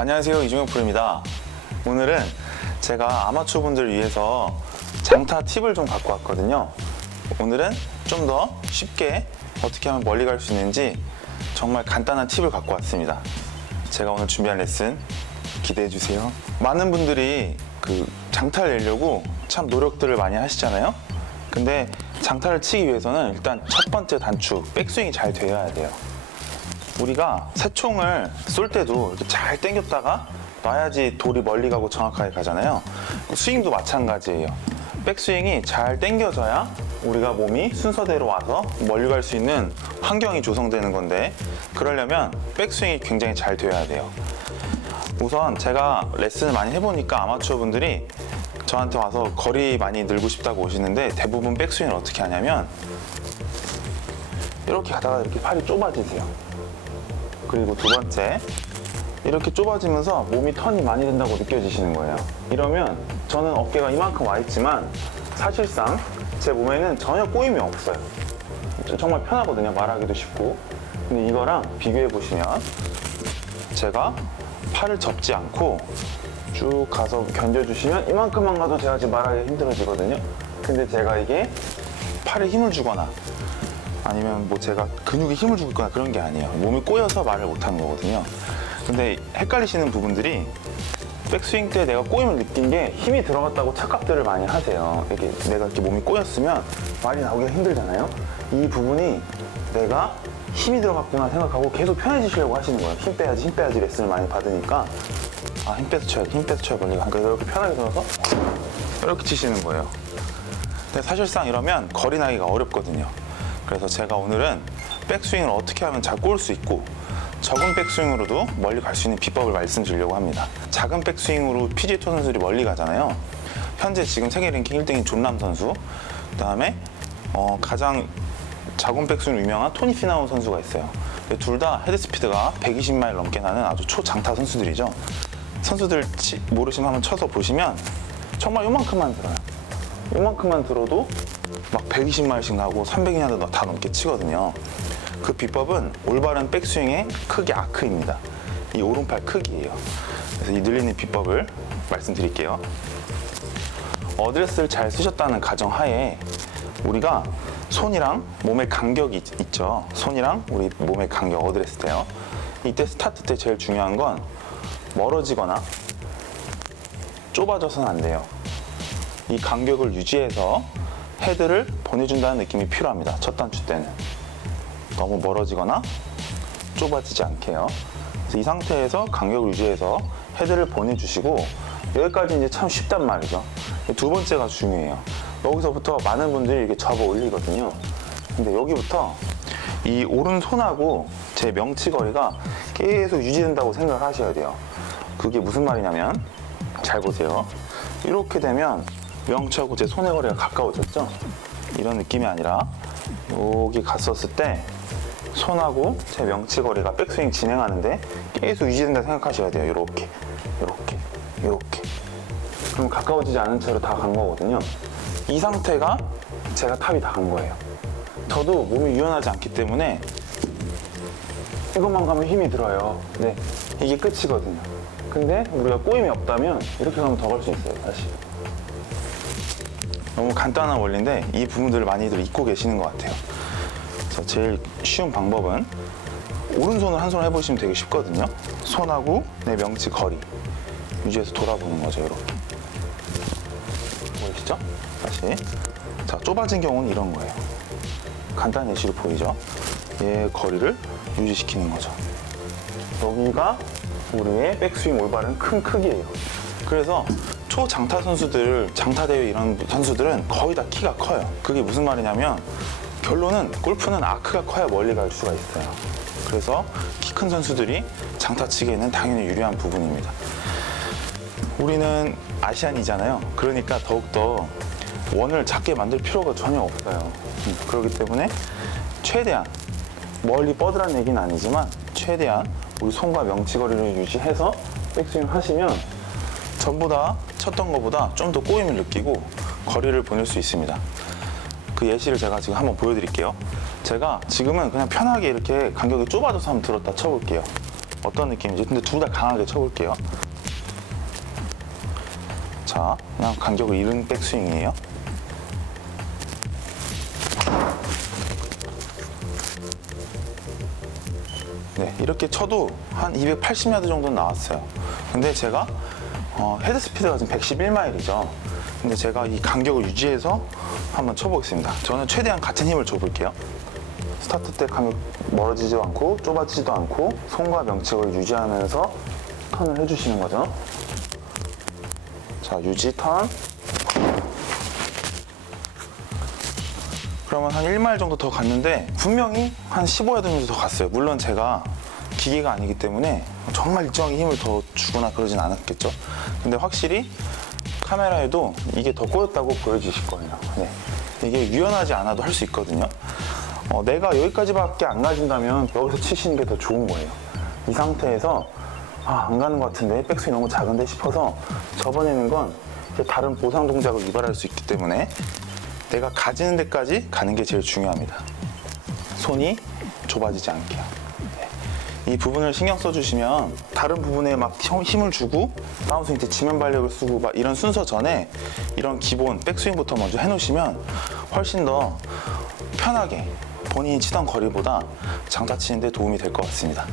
안녕하세요 이종혁 프로입니다. 오늘은 제가 아마추어 분들을 위해서 장타 팁을 좀 갖고 왔거든요. 오늘은 좀 더 쉽게 어떻게 하면 멀리 갈 수 있는지 정말 간단한 팁을 갖고 왔습니다. 제가 오늘 준비한 레슨 기대해 주세요. 많은 분들이 그 장타를 내려고 참 노력들을 많이 하시잖아요. 근데 장타를 치기 위해서는 일단 첫 번째 단축, 백스윙이 잘 되어야 돼요. 우리가 새총을 쏠 때도 이렇게 잘 당겼다가 놔야지 돌이 멀리 가고 정확하게 가잖아요. 스윙도 마찬가지예요. 백스윙이 잘 당겨져야 우리가 몸이 순서대로 와서 멀리 갈 수 있는 환경이 조성되는 건데 그러려면 백스윙이 굉장히 잘 되어야 돼요. 우선 제가 레슨을 많이 해보니까 아마추어 분들이 저한테 와서 거리 많이 늘고 싶다고 오시는데 대부분 백스윙을 어떻게 하냐면 이렇게 가다가 이렇게 팔이 좁아지세요. 그리고 두 번째 이렇게 좁아지면서 몸이 턴이 많이 된다고 느껴지시는 거예요. 이러면 저는 어깨가 이만큼 와 있지만 사실상 제 몸에는 전혀 꼬임이 없어요. 정말 편하거든요. 말하기도 쉽고. 근데 이거랑 비교해 보시면 제가 팔을 접지 않고 쭉 가서 견뎌주시면 이만큼만 가도 제가 지금 말하기 힘들어지거든요. 근데 제가 이게 팔에 힘을 주거나 아니면 뭐 제가 근육에 힘을 주고 있거나 그런 게 아니에요. 몸이 꼬여서 말을 못 하는 거거든요. 근데 헷갈리시는 부분들이 백스윙 때 내가 꼬임을 느낀 게 힘이 들어갔다고 착각들을 많이 하세요. 이렇게 내가 이렇게 몸이 꼬였으면 말이 나오기가 힘들잖아요. 이 부분이 내가 힘이 들어갔구나 생각하고 계속 편해지시려고 하시는 거예요. 힘 빼야지, 힘 빼야지 레슨을 많이 받으니까 아, 힘 빼서 쳐야 돼, 힘 빼서 쳐야 가. 그러니까 이렇게 편하게 들어서 이렇게 치시는 거예요. 근데 사실상 이러면 거리 나기가 어렵거든요. 그래서 제가 오늘은 백스윙을 어떻게 하면 잘 꼬을 수 있고 적은 백스윙으로도 멀리 갈 수 있는 비법을 말씀드리려고 합니다. 작은 백스윙으로 PGA 투어 선수들이 멀리 가잖아요. 현재 지금 세계 랭킹 1등인 존람 선수, 그다음에 어, 가장 작은 백스윙으로 유명한 토니 피나우 선수가 있어요. 둘 다 헤드 스피드가 120마일 넘게 나는 아주 초장타 선수들이죠. 선수들 치- 모르시면 한번 쳐서 보시면 정말 요만큼만 들어요. 요만큼만 들어도 막 120마일씩 나고 300이나 다 넘게 치거든요. 그 비법은 올바른 백스윙의 크기 아크입니다. 이 오른팔 크기예요. 그래서 이 늘리는 비법을 말씀드릴게요. 어드레스를 잘 쓰셨다는 가정 하에 우리가 손이랑 몸의 간격이 있- 있죠. 손이랑 우리 몸의 간격 어드레스 때요. 이때 스타트 때 제일 중요한 건 멀어지거나 좁아져서는 안 돼요. 이 간격을 유지해서 헤드를 보내준다는 느낌이 필요합니다. 첫 단추 때는. 너무 멀어지거나 좁아지지 않게요. 이 상태에서 간격을 유지해서 헤드를 보내주시고 여기까지 이제 참 쉽단 말이죠. 두 번째가 중요해요. 여기서부터 많은 분들이 이렇게 접어 올리거든요. 근데 여기부터 이 오른손하고 제 명치 거리가 계속 유지된다고 생각을 하셔야 돼요. 그게 무슨 말이냐면 잘 보세요. 이렇게 되면 명치하고 제 손의 거리가 가까워졌죠? 이런 느낌이 아니라 여기 갔었을 때 손하고 제 명치 거리가 백스윙 진행하는데 계속 유지된다 생각하셔야 돼요. 이렇게, 이렇게, 이렇게. 그럼 가까워지지 않은 채로 다 간 거거든요. 이 상태가 제가 탑이 다 간 거예요. 저도 몸이 유연하지 않기 때문에 이것만 가면 힘이 들어요. 네, 이게 끝이거든요. 근데 우리가 꼬임이 없다면 이렇게 가면 더 갈 수 있어요, 다시. 너무 간단한 원리인데 이 부분들을 많이들 잊고 계시는 것 같아요. 그래서 제일 쉬운 방법은 오른손을 한 손 해보시면 되게 쉽거든요. 손하고 내 명치 거리 유지해서 돌아보는 거죠, 이렇게. 보이시죠? 다시. 자, 좁아진 경우는 이런 거예요. 간단 예시로 보이죠? 얘 거리를 유지시키는 거죠. 여기가 우리의 백스윙 올바른 큰 크기예요. 그래서 초장타 선수들, 장타 대회 이런 선수들은 거의 다 키가 커요. 그게 무슨 말이냐면 결론은 골프는 아크가 커야 멀리 갈 수가 있어요. 그래서 키 큰 선수들이 장타 치기에는 당연히 유리한 부분입니다. 우리는 아시안이잖아요. 그러니까 더욱더 원을 작게 만들 필요가 전혀 없어요. 음, 그렇기 때문에 최대한 멀리 뻗으라는 얘기는 아니지만 최대한 우리 손과 명치 거리를 유지해서 백스윙 하시면 전부 다 쳤던 것보다 좀 더 꼬임을 느끼고 거리를 보낼 수 있습니다. 그 예시를 제가 지금 한번 보여드릴게요. 제가 지금은 그냥 편하게 이렇게 간격이 좁아져서 한번 들었다 쳐볼게요. 어떤 느낌인지. 근데 둘 다 강하게 쳐볼게요. 자, 그냥 간격을 잃은 백스윙이에요. 이렇게 쳐도 한 280야드 정도 나왔어요. 근데 제가 어, 헤드 스피드가 지금 111마일이죠. 근데 제가 이 간격을 유지해서 한번 쳐보겠습니다. 저는 최대한 같은 힘을 줘볼게요. 스타트 때 간격 멀어지지도 않고 좁아지지도 않고 손과 명칭을 유지하면서 턴을 해주시는 거죠. 자, 유지 턴. 그러면 한 1마일 정도 더 갔는데 분명히 한 15야드 정도 더 갔어요. 물론 제가 기계가 아니기 때문에 정말 일정하게 힘을 더 주거나 그러진 않았겠죠. 근데 확실히 카메라에도 이게 더 꼬였다고 보여지실 거예요. 네. 이게 유연하지 않아도 할 수 있거든요. 어, 내가 여기까지밖에 안 가진다면 여기서 치시는 게 더 좋은 거예요. 이 상태에서 아, 안 가는 것 같은데 백스윙 너무 작은데 싶어서 접어내는 건 다른 보상 동작을 유발할 수 있기 때문에 내가 가지는 데까지 가는 게 제일 중요합니다. 손이 좁아지지 않게요. 네. 이 부분을 신경 써주시면 다른 부분에 막 힘- 힘을 주고 다운스윙 때 지면 발력을 쓰고 막 이런 순서 전에 이런 기본 백스윙부터 먼저 해놓으시면 훨씬 더 편하게 본인이 치던 거리보다 장타 치는데 도움이 될 것 같습니다.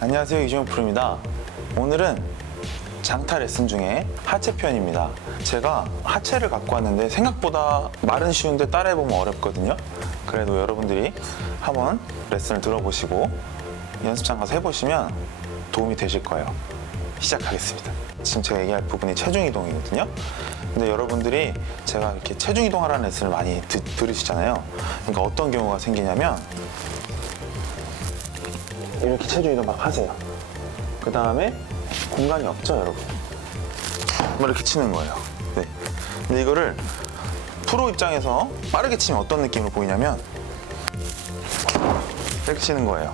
안녕하세요 이종현 프로입니다. 오늘은 장타 레슨 중에 하체 편입니다. 제가 하체를 갖고 왔는데 생각보다 말은 쉬운데 따라해보면 어렵거든요. 그래도 여러분들이 한번 레슨을 들어보시고 연습장 가서 해보시면 도움이 되실 거예요. 시작하겠습니다. 지금 제가 얘기할 부분이 체중 이동이거든요. 근데 여러분들이 제가 이렇게 체중 이동하라는 레슨을 많이 드- 들으시잖아요. 그러니까 어떤 경우가 생기냐면 이렇게 체중 이동 막 하세요. 그 다음에 공간이 없죠, 여러분? 뭐 이렇게 치는 거예요. 네. 근데 이거를 프로 입장에서 빠르게 치면 어떤 느낌으로 보이냐면 이렇게 치는 거예요.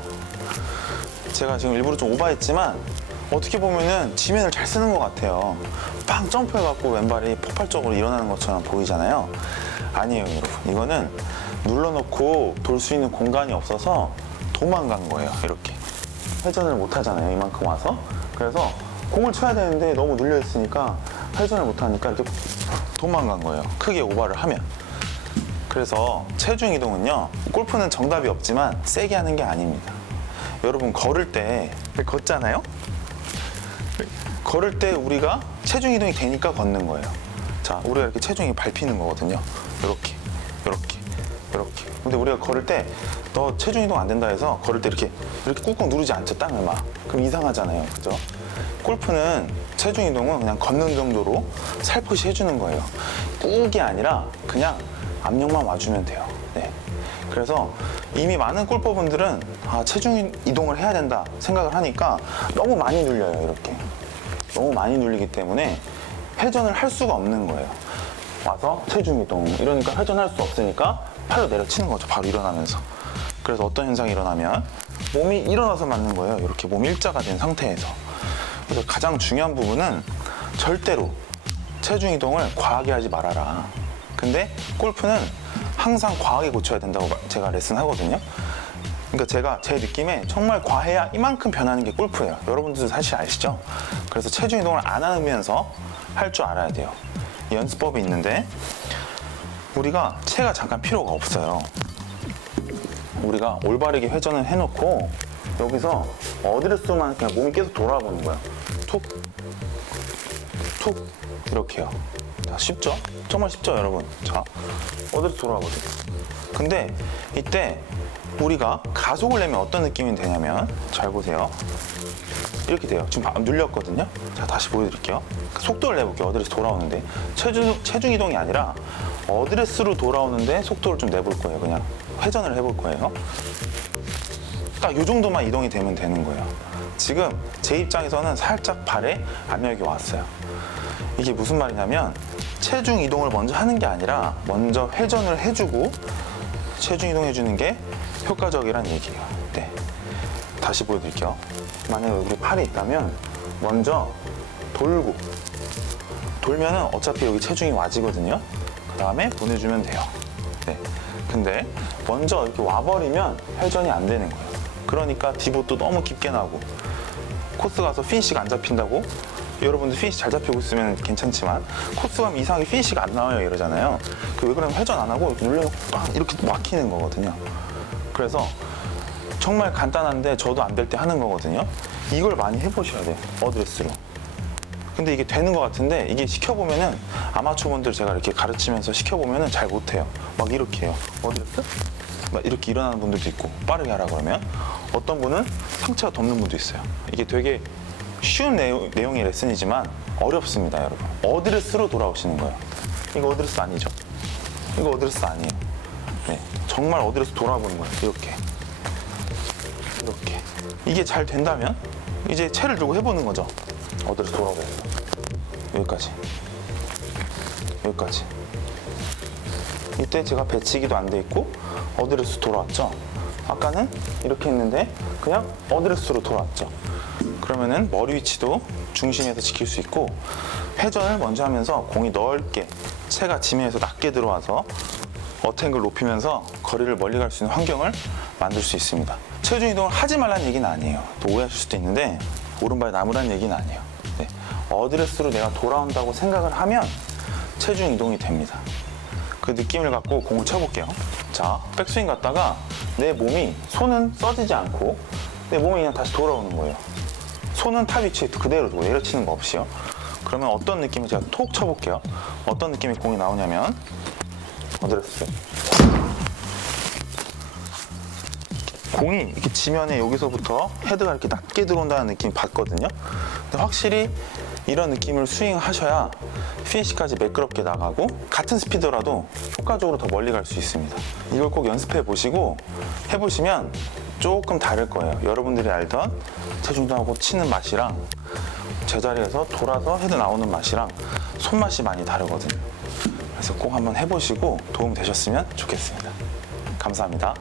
제가 지금 일부러 좀 오버했지만 어떻게 보면은 지면을 잘 쓰는 것 같아요. 빵 점프해갖고 왼발이 폭발적으로 일어나는 것처럼 보이잖아요. 아니에요, 여러분. 이거는 눌러놓고 돌 수 있는 공간이 없어서 도망간 거예요, 이렇게. 회전을 못 하잖아요, 이만큼 와서. 그래서 공을 쳐야 되는데 너무 눌려 있으니까 회전을 못 하니까 이렇게 도망간 거예요. 크게 오버를 하면. 그래서 체중 이동은요, 골프는 정답이 없지만 세게 하는 게 아닙니다. 여러분 걸을 때 걷잖아요? 걸을 때 우리가 체중 이동이 되니까 걷는 거예요. 자, 우리가 이렇게 체중이 밟히는 거거든요. 이렇게, 이렇게, 이렇게. 근데 우리가 걸을 때 너 체중 이동 안 된다 해서 걸을 때 이렇게 이렇게 꾹꾹 누르지 않죠 땅을 막. 그럼 이상하잖아요, 그죠? 골프는 체중 이동은 그냥 걷는 정도로 살포시 해주는 거예요. 꾹이 아니라 그냥 압력만 와주면 돼요. 네. 그래서 이미 많은 골퍼분들은 아, 체중 이동을 해야 된다 생각을 하니까 너무 많이 눌려요, 이렇게. 너무 많이 눌리기 때문에 회전을 할 수가 없는 거예요. 와서 체중 이동. 이러니까 회전할 수 없으니까 팔로 내려치는 거죠. 바로 일어나면서. 그래서 어떤 현상이 일어나면 몸이 일어나서 맞는 거예요. 이렇게 몸이 일자가 된 상태에서. 그래서 가장 중요한 부분은 절대로 체중 이동을 과하게 하지 말아라. 근데 골프는 항상 과하게 고쳐야 된다고 제가 레슨 하거든요. 그러니까 제가 제 느낌에 정말 과해야 이만큼 변하는 게 골프예요. 여러분들도 사실 아시죠? 그래서 체중 이동을 안 하면서 할 줄 알아야 돼요. 연습법이 있는데 우리가 체가 잠깐 필요가 없어요. 우리가 올바르게 회전을 해놓고 여기서 어드레스만 그냥 몸이 계속 돌아보는 거야. 툭, 툭 이렇게요. 자, 쉽죠? 정말 쉽죠, 여러분? 자, 어드레스 돌아보세요. 근데 이때 우리가 가속을 내면 어떤 느낌이 되냐면 잘 보세요. 이렇게 돼요. 지금 바- 눌렸거든요. 자, 다시 보여드릴게요. 속도를 내볼게요. 어드레스 돌아오는데. 체중, 체중 이동이 아니라 어드레스로 돌아오는데 속도를 좀 내볼 거예요. 그냥 회전을 해볼 거예요. 딱 이 정도만 이동이 되면 되는 거예요. 지금 제 입장에서는 살짝 발에 압력이 왔어요. 이게 무슨 말이냐면 체중 이동을 먼저 하는 게 아니라 먼저 회전을 해주고 체중 이동해주는 게 효과적이란 얘기예요. 네. 다시 보여드릴게요. 만약에 여기 팔이 있다면 먼저 돌고 돌면은 어차피 여기 체중이 와지거든요. 그 다음에 보내주면 돼요. 네. 근데 먼저 이렇게 와버리면 회전이 안 되는 거예요. 그러니까 디봇도 너무 깊게 나고 코스 가서 피니시가 안 잡힌다고 여러분들 피니시 잘 잡히고 있으면 괜찮지만 코스 가면 이상하게 피니시가 안 나와요 이러잖아요. 그 왜 그러면 회전 안 하고 이렇게 눌러놓고 빡 이렇게 막히는 거거든요. 그래서 정말 간단한데 저도 안 될 때 하는 거거든요. 이걸 많이 해보셔야 돼요. 어드레스로. 근데 이게 되는 것 같은데 이게 시켜보면은 아마추어분들 제가 이렇게 가르치면서 시켜보면은 잘 못해요. 막 이렇게 해요. 어드레스? 막 이렇게 일어나는 분들도 있고 빠르게 하라 그러면 어떤 분은 상체가 덮는 분도 있어요. 이게 되게 쉬운 내용, 내용의 레슨이지만 어렵습니다, 여러분. 어드레스로 돌아오시는 거예요. 이거 어드레스 아니죠? 이거 어드레스 아니에요. 네, 정말 어드레스 돌아보는 거예요. 이렇게. 이렇게. 이게 잘 된다면 이제 채를 들고 해보는 거죠. 어드레스 돌아보면서. 여기까지. 여기까지. 이때 제가 배치기도 안 돼 있고 어드레스 돌아왔죠. 아까는 이렇게 했는데 그냥 어드레스로 돌아왔죠. 그러면은 머리 위치도 중심에서 지킬 수 있고 회전을 먼저 하면서 공이 넓게 채가 지면에서 낮게 들어와서 어탱글 높이면서 거리를 멀리 갈 수 있는 환경을 만들 수 있습니다. 체중 이동을 하지 말라는 얘기는 아니에요. 또 오해하실 수도 있는데 오른발 나무라는 얘기는 아니에요. 네. 어드레스로 내가 돌아온다고 생각을 하면 체중 이동이 됩니다. 그 느낌을 갖고 공을 쳐볼게요. 자, 백스윙 갔다가 내 몸이 손은 써지지 않고 내 몸이 그냥 다시 돌아오는 거예요. 손은 탑 위치에 그대로 두고 내려치는 거 없이요. 그러면 어떤 느낌을 제가 톡 쳐볼게요. 어떤 느낌의 공이 나오냐면 어드레스. 공이 이렇게 지면에 여기서부터 헤드가 이렇게 낮게 들어온다는 느낌이 받거든요. 근데 확실히 이런 느낌을 스윙하셔야 피니시까지 매끄럽게 나가고 같은 스피드라도 효과적으로 더 멀리 갈 수 있습니다. 이걸 꼭 연습해 보시고 해보시면 조금 다를 거예요. 여러분들이 알던 체중도하고 치는 맛이랑 제자리에서 돌아서 헤드 나오는 맛이랑 손맛이 많이 다르거든요. 그래서 꼭 한번 해보시고 도움 되셨으면 좋겠습니다. 감사합니다.